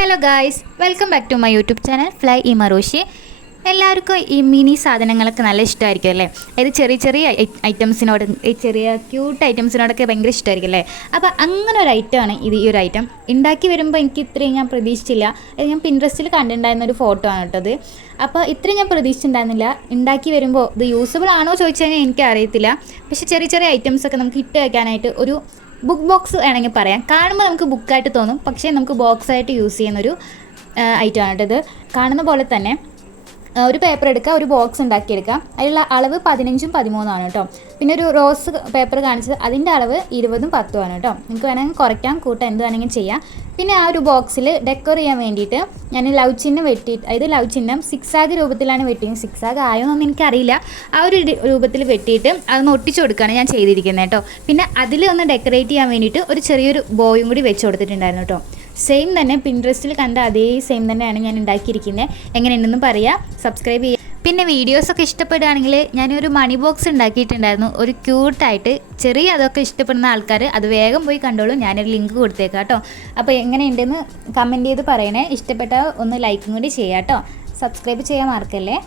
Hello guys, welcome back to my YouTube channel fly ഇമറോഷി. എല്ലാവർക്കും ഈ മിനി സാധനങ്ങളൊക്കെ നല്ല ഇഷ്ടമായിരിക്കും അല്ലേ? ഇത് ചെറിയ ചെറിയ ഐറ്റംസിനോട്, ഈ ചെറിയ ക്യൂട്ട് ഐറ്റംസിനോടൊക്കെ ഭയങ്കര ഇഷ്ടമായിരിക്കും അല്ലേ? അപ്പോൾ അങ്ങനെ ഒരു ഐറ്റമാണ് ഈ ഒരു ഐറ്റം. ഉണ്ടാക്കി വരുമ്പോൾ എനിക്ക് ഇത്രയും ഞാൻ പ്രതീക്ഷിച്ചില്ല. ഞാൻ പിൻട്രസ്റ്റിൽ കണ്ടിട്ടുണ്ടായിരുന്ന ഒരു ഫോട്ടോ ആണ് കേട്ടത്. അപ്പോൾ ഇത്രയും ഞാൻ പ്രതീക്ഷിച്ചിട്ടുണ്ടായിരുന്നില്ല. ഉണ്ടാക്കി വരുമ്പോൾ ഇത് യൂസബിൾ ആണോ ചോദിച്ചു കഴിഞ്ഞാൽ എനിക്കറിയത്തില്ല. പക്ഷേ ചെറിയ ചെറിയ ഐറ്റംസൊക്കെ നമുക്ക് ഇട്ട് വയ്ക്കാനായിട്ട് ഒരു ബുക്ക് ബോക്സ് വേണമെങ്കിൽ പറയാം. കാണുമ്പോൾ നമുക്ക് ബുക്കായിട്ട് തോന്നും, പക്ഷേ നമുക്ക് ബോക്സായിട്ട് യൂസ് ചെയ്യുന്നൊരു ഐറ്റമാണ് കേട്ടോ ഇത്. കാണുന്ന പോലെ തന്നെ ഒരു പേപ്പർ എടുക്കുക, ഒരു ബോക്സ് ഉണ്ടാക്കിയെടുക്കാം. അതിലുള്ള അളവ് 15ഉം 13 കേട്ടോ. പിന്നെ ഒരു റോസ് പേപ്പർ കാണിച്ചത് അതിൻ്റെ അളവ് 20ഉം 10ഉം ആണ് കേട്ടോ. നിങ്ങൾക്ക് വേണമെങ്കിൽ കുറയ്ക്കാം, കൂട്ടാം, എന്ത് വേണമെങ്കിലും ചെയ്യാം. പിന്നെ ആ ഒരു ബോക്സിൽ ഡെക്കോർ ചെയ്യാൻ വേണ്ടിയിട്ട് ഞാൻ ലവ് ചിഹ്നം വെട്ടിയിട്ട്, അതായത് ലവ് ചിഹ്നം സിക്സാഗ് രൂപത്തിലാണ് വെട്ടിയത്. സിക്സാഗ് ആയോന്നൊന്നും എനിക്കറിയില്ല. ആ ഒരു രൂപത്തിൽ വെട്ടിയിട്ട് അതൊന്ന് ഒട്ടിച്ചു കൊടുക്കുകയാണ് ഞാൻ ചെയ്തിരിക്കുന്നത് കേട്ടോ. പിന്നെ അതിൽ ഒന്ന് ഡെക്കറേറ്റ് ചെയ്യാൻ വേണ്ടിയിട്ട് ഒരു ചെറിയൊരു ബോയും കൂടി വെച്ച് കൊടുത്തിട്ടുണ്ടായിരുന്നു കേട്ടോ. സെയിം തന്നെ പിൻട്രസ്റ്റിൽ കണ്ട അതേ സെയിം തന്നെയാണ് ഞാൻ ഉണ്ടാക്കിയിരിക്കുന്നത്. എങ്ങനെയുണ്ടെന്ന് പറയാം, സബ്സ്ക്രൈബ് ചെയ്യുക. പിന്നെ വീഡിയോസൊക്കെ ഇഷ്ടപ്പെടുകയാണെങ്കിൽ ഞാനൊരു മണി ബോക്സ് ഉണ്ടാക്കിയിട്ടുണ്ടായിരുന്നു, ഒരു ക്യൂട്ടായിട്ട്. ചെറിയ അതൊക്കെ ഇഷ്ടപ്പെടുന്ന ആൾക്കാർ അത് വേഗം പോയി കണ്ടോളൂ, ഞാനൊരു ലിങ്ക് കൊടുത്തേക്കാം കേട്ടോ. അപ്പോൾ എങ്ങനെയുണ്ടെന്ന് കമൻറ്റ് ചെയ്ത് പറയണേ. ഇഷ്ടപ്പെട്ടാൽ ഒന്ന് ലൈക്കും കൂടി ചെയ്യാം കേട്ടോ. സബ്സ്ക്രൈബ് ചെയ്യാൻ മറക്കല്ലേ.